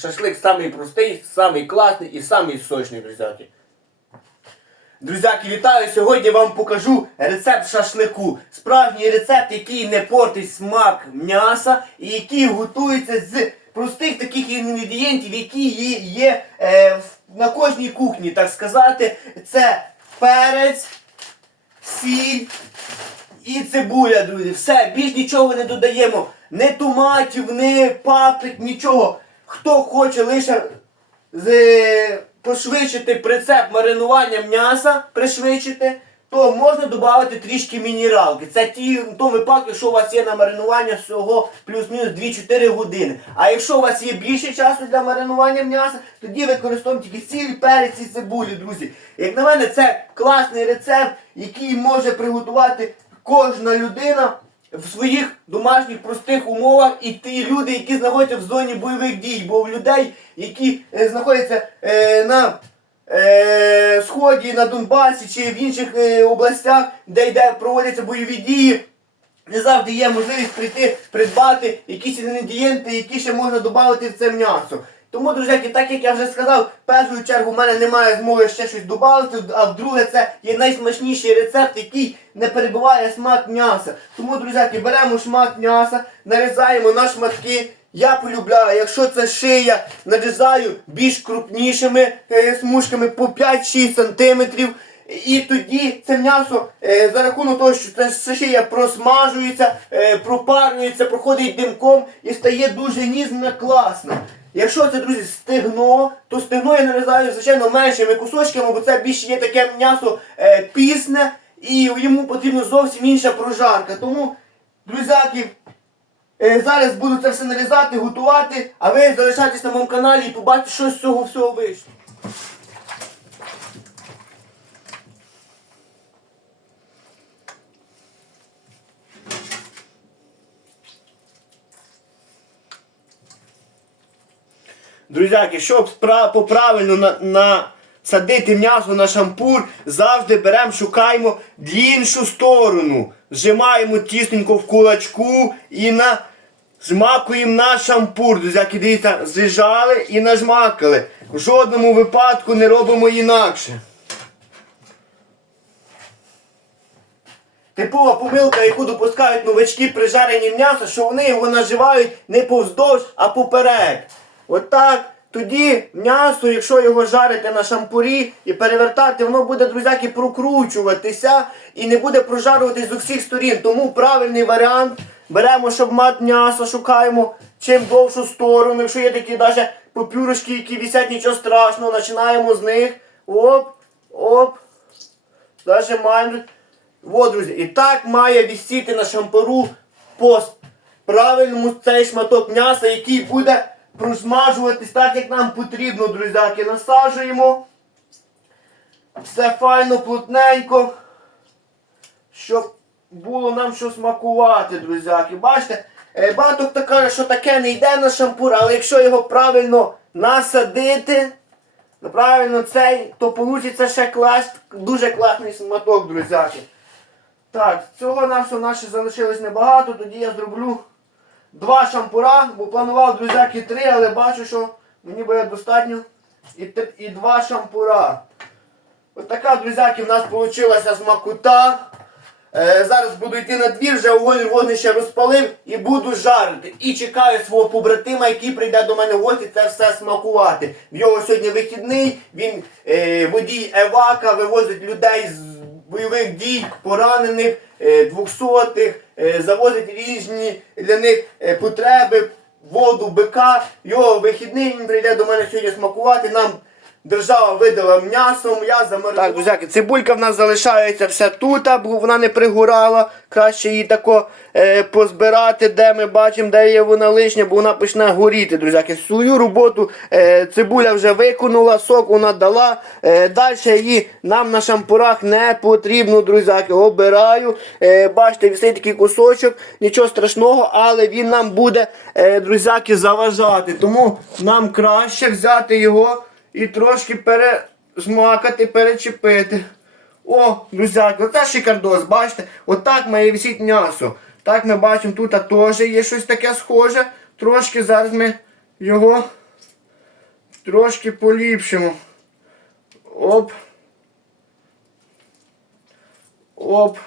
шашлик самий простий, самий класний і самий сочний, друзяки. Друзяки, вітаю! Сьогодні вам покажу рецепт шашлику. Справжній рецепт, який не портить смак м'яса і який готується з простих таких інгредієнтів, які є, е, на кожній кухні, так сказати. Це перець, сіль і цибуля, друзі. Все, більш нічого не додаємо. Не томатів, не паприк, нічого. Хто хоче лише з, пошвидшити прицеп маринування м'яса, пришвидшити, то можна додати трішки мінералки. Це ті, в тому випадку, якщо у вас є на маринування всього плюс-мінус 2-4 години. А якщо у вас є більше часу для маринування м'яса, тоді використовуємо тільки сіль, перець і цибулю, друзі. Як на мене, це класний рецепт, який може приготувати кожна людина в своїх домашніх простих умовах і ті люди, які знаходяться в зоні бойових дій, бо в людей, які е, знаходяться е, на е, сході, на Донбасі чи в інших е, областях, де йде проводяться бойові дії. Не завжди є можливість прийти, придбати якісь інгредієнти, які ще можна додати в це м'ясо. Тому, друзяки, так як я вже сказав, в першу чергу в мене немає змоги ще щось додати, а вдруге це є найсмачніший рецепт, який не перебиває смак м'яса. Тому, друзяки, беремо шмат м'яса, нарізаємо на шматки. Я полюбляю, якщо це шия, нарізаю більш крупнішими е, смужками по 5-6 сантиметрів. І тоді це м'ясо е, за рахунок того, що це шия просмажується, е, пропарюється, проходить димком і стає дуже ніжно класно. Якщо це, друзі, стегно, то стегно я нарізаю, звичайно, меншими кусочками, бо це більше є таке м'ясо е, пісне і йому потрібна зовсім інша прожарка. Тому, друзяки, е, зараз буду це все нарізати, готувати, а ви залишайтесь на моєму каналі і побачите, що з цього всього вийшло. Друзяки, щоб по-правильно на, насадити м'ясо на шампур, завжди беремо, шукаємо іншу сторону. Зжимаємо тісненько в кулачку і на... Жмакуємо на шампур, друзяки, дивіться, зжали і нажмакали. В жодному випадку не робимо інакше. Типова помилка, яку допускають новачки при жаренні м'яса, що вони його наживають не повздовж, а поперек. Отак. Тоді м'ясо, якщо його жарити на шампурі і перевертати, воно буде, друзяки, прокручуватися і не буде прожарюватись з усіх сторін. Тому правильний варіант. Беремо, щоб мати м'ясо, шукаємо чим довшу сторону. Якщо є такі навіть попюрочки, які висять, нічого страшного, починаємо з них. Оп, оп. Зажимаємо. Во, друзі, і так має висіти на шампуру по правильному цей шматок м'яса, який буде просмажуватись так, як нам потрібно, друзяки. Насаджуємо. Все файно, плотненько. Щоб було нам що смакувати, друзяки. Бачите, е, багато хто каже, що таке не йде на шампур, але якщо його правильно насадити, ну, правильно цей, то вийде ще клас, дуже класний сматок, друзяки. Так, цього нашого наше залишилось небагато, тоді я зроблю два шампура, бо планував, друзяки, три, але бачу, що мені буде достатньо і, і два шампура. Ось така, друзяки, в нас вийшла смакута. Е, зараз буду йти на двір, вже огонь вогнище розпалив і буду жарити. І чекаю свого побратима, який прийде до мене в гості це все смакувати. В його сьогодні вихідний, він е, водій Евака, вивозить людей з бойових дій, поранених, двохсотих, е, завозить різні для них е, потреби, воду, бика. Його вихідний, він прийде до мене сьогодні смакувати. Нам Держава видала м'ясом, я замаринував. Так, друзяки, цибулька в нас залишається все тут, бо вона не пригорала. Краще її тако е, позбирати, де ми бачимо, де є вона лишня, бо вона почне горіти, друзяки. Свою роботу е, цибуля вже виконала, сок вона дала. Е, Далі її нам на шампурах не потрібно, друзяки. Обираю. Е, бачите, висить такий кусочок, нічого страшного, але він нам буде, е, друзяки, заважати. Тому нам краще взяти його і трошки пережмакати, перечепити. О, друзяки, оце шикардос, бачите? Отак має висіти м'ясо. Так ми бачимо, тут теж є щось таке схоже. Трошки зараз ми його трошки поліпшимо. Оп. Оп.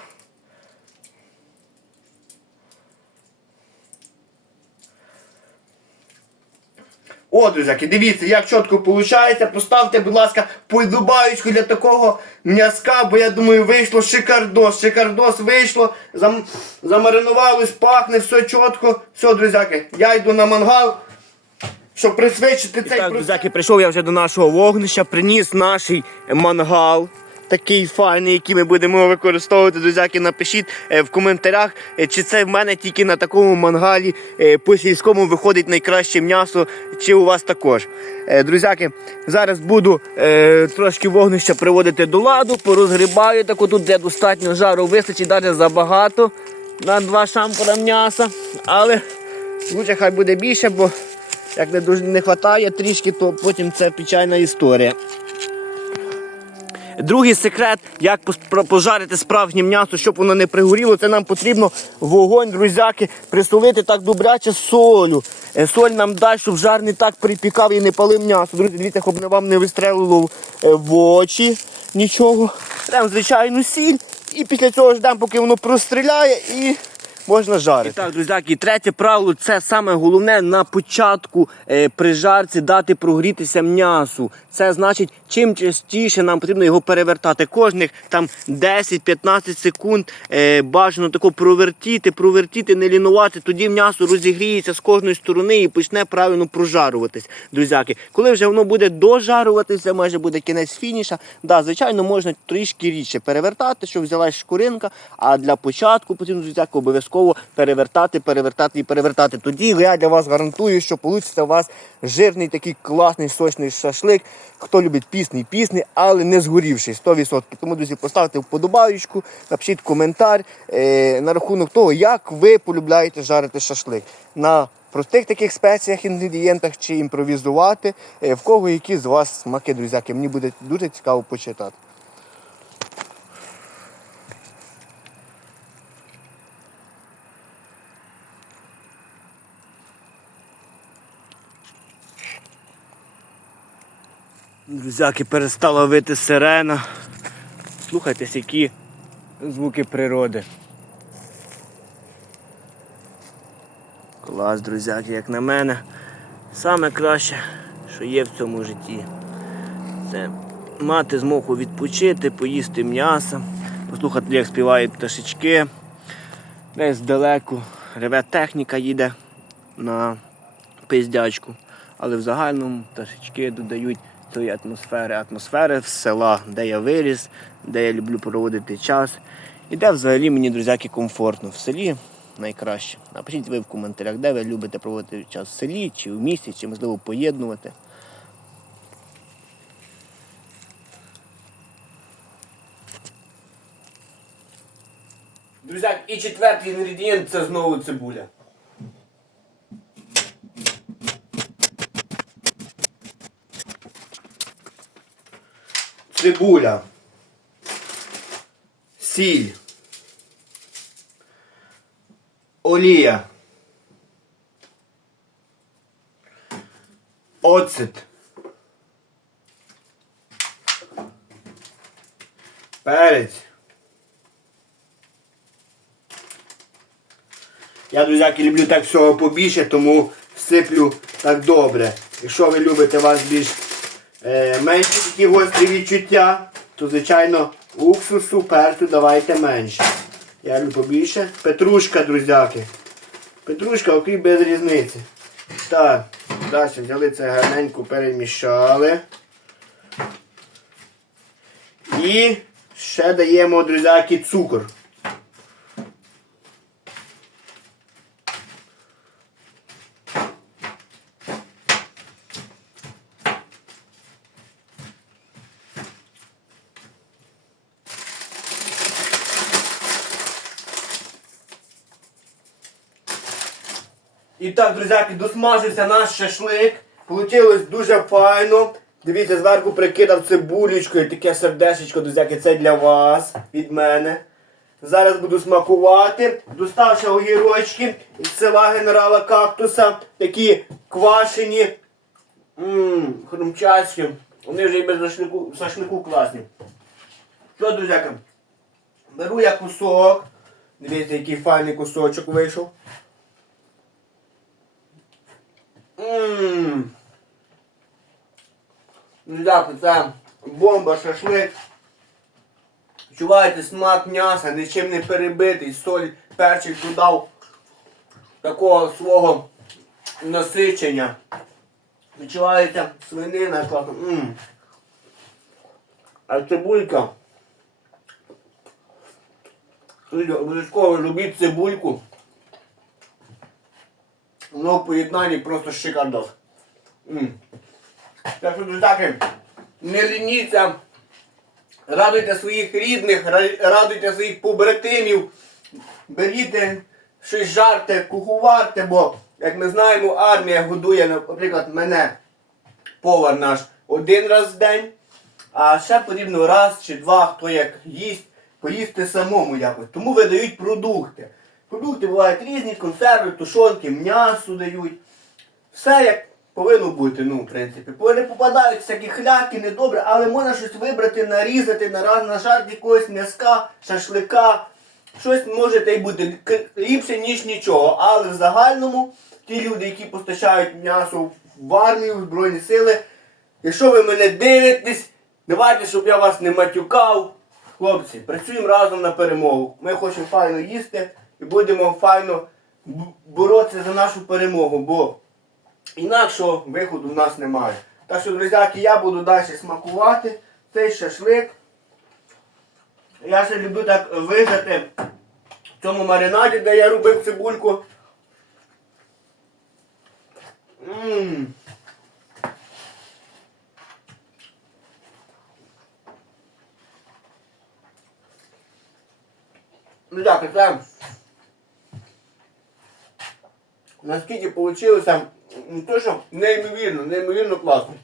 О, друзяки, дивіться, як чітко виходить. Поставте, будь ласка, подобаючку для такого м'язка, бо я думаю, вийшло шикардос. Шикардос вийшло, зам... замаринувалось, пахне, все чітко. Все, друзяки, я йду на мангал, щоб присвідчити цей Так, друзяки, прийшов я вже до нашого вогнища, приніс наш мангал. Такий файний, який ми будемо використовувати, друзяки, напишіть е, в коментарях, е, чи це в мене тільки на такому мангалі е, по сільському виходить найкраще м'ясо, чи у вас також. Друзяки, зараз буду трошки вогнища приводити до ладу, порозгрібаю так тут, де достатньо жару вистачить, навіть забагато на два шампура м'яса. Але лучше хай буде більше, бо як не дуже не вистачає трішки, то потім це печальна історія. Другий секрет, як пожарити справжнє м'ясо, щоб воно не пригоріло, це нам потрібно вогонь, друзяки, присолити так добряче солю. Е, Соль нам дасть, щоб жар не так припікав і не палив м'ясо. Друзі, дивіться, щоб вам не вистрелило е, в очі нічого. Прям звичайну сіль. І після цього ждемо, поки воно простріляє і можна жарити. І так, друзяки, третє правило це саме головне на початку е, при жарці дати прогрітися м'ясу. Це значить, чим частіше нам потрібно його перевертати. Кожних там 10-15 секунд е, бажано тако провертіти, провертіти, не лінувати. Тоді м'ясо розігріється з кожної сторони і почне правильно прожаруватись, друзяки. Коли вже воно буде дожаруватися, майже буде кінець фініша. Да, звичайно, можна трішки рідше перевертати, щоб взялась шкуринка. А для початку потрібно друзяки, обов'язково перевертати, перевертати і перевертати. Тоді я для вас гарантую, що вийде у вас жирний такий класний сочний шашлик. Хто любить пісний, пісний, але не згорівший 100%. Тому, друзі, поставте вподобаючку, напишіть коментар е, на рахунок того, як ви полюбляєте жарити шашлик. На простих таких спеціях, інгредієнтах чи імпровізувати, е, в кого які з вас смаки, друзяки. Мені буде дуже цікаво почитати. Друзяки, перестала вити сирена. Слухайтесь, які звуки природи. Клас, друзяки, як на мене. Саме краще, що є в цьому житті. Це мати змогу відпочити, поїсти м'ясо, послухати, як співають пташечки. Десь здалеку реве техніка їде на пиздячку. Але в загальному пташечки додають цієї атмосфери, атмосфери з села, де я виріс, де я люблю проводити час. І де взагалі мені, друзяки, комфортно. В селі найкраще. Напишіть ви в коментарях, де ви любите проводити час в селі, чи в місті, чи можливо поєднувати. Друзяки, і четвертий інгредієнт це знову цибуля. Цибуля. Сіль. Олія. Оцет. Перець. Я, друзяки, люблю так всього побільше, тому сиплю так добре. Якщо ви любите вас більш менші такі гострі відчуття, то звичайно уксусу, перцю давайте менше. Я люблю побільше. Петрушка, друзяки. Петрушка, окріп без різниці. Так, далі взяли це гарненько, перемішали. І ще даємо, друзяки, цукор. І так, друзяки, досмажився наш шашлик. Получилось дуже файно. Дивіться, зверху прикидав цибулечку і таке сердечко, друзяки, це для вас від мене. Зараз буду смакувати. Доставши огірочки з села генерала Кактуса. Такі квашені. Ммм, хрумчасті. Вони вже і без шашлику, шашлику класні. Що, друзяка? Беру я кусок. Дивіться, який файний кусочок вийшов. Ммм. Друзяки, це бомба, шашлик. Відчуваєте смак м'яса, нічим не перебитий, соль, перчик додав такого свого насичення. Відчувається свинина класно. А цибулька. Обов'язково любіть цибульку. Воно в поєднанні просто шикардос. Так що, друзяки, не лініться. Радуйте своїх рідних, радуйте своїх побратимів. Беріть щось жарте, куховарте, бо, як ми знаємо, армія годує, наприклад, мене, повар наш, один раз в день, а ще потрібно раз чи два, хто як їсть, поїсти самому якось. Тому видають продукти. Продукти бувають різні, консерви, тушонки, м'ясо дають. Все як повинно бути, ну, в принципі. Бо Не попадають всякі хляки, недобре, але можна щось вибрати, нарізати, нараз, нажарти якогось м'язка, шашлика. Щось може та й бути ліпше, ніж нічого. Але в загальному ті люди, які постачають м'ясо в армію, в Збройні сили, якщо ви мене дивитесь, давайте, щоб я вас не матюкав. Хлопці, працюємо разом на перемогу. Ми хочемо файно їсти і будемо файно боротися за нашу перемогу, бо інакшого виходу в нас немає. Так що, друзяки, я буду далі смакувати цей шашлик. Я ще люблю так вижати в цьому маринаді, де я робив цибульку. Ммм. Ну так, це наскільки вийшло, ну то що неймовірно, неймовірно класно.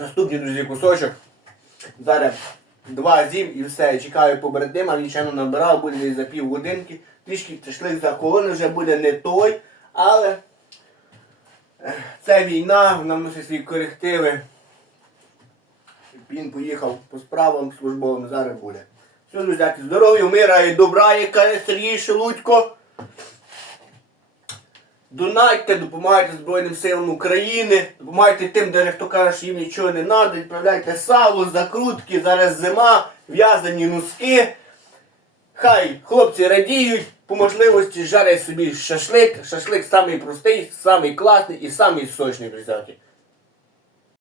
Наступний, друзі, кусочок. Зараз два зім і все. Чекаю побратима, він ще не набирав, буде десь за пів годинки. Трішки шашлик заколений, вже буде не той, але це війна, вона вносить свої корективи. Він поїхав по справам службовим, зараз буде. Все, друзяки, здоров'я, мира і добра, яка Сергій Шелудько. Донайте, допомагайте Збройним силам України, допомагайте тим, де хто каже, що їм нічого не треба, відправляйте сало, закрутки, зараз зима, в'язані носки. Хай хлопці радіють, по можливості жарять собі шашлик. Шашлик самий простий, самий класний і самий сочний, друзяки.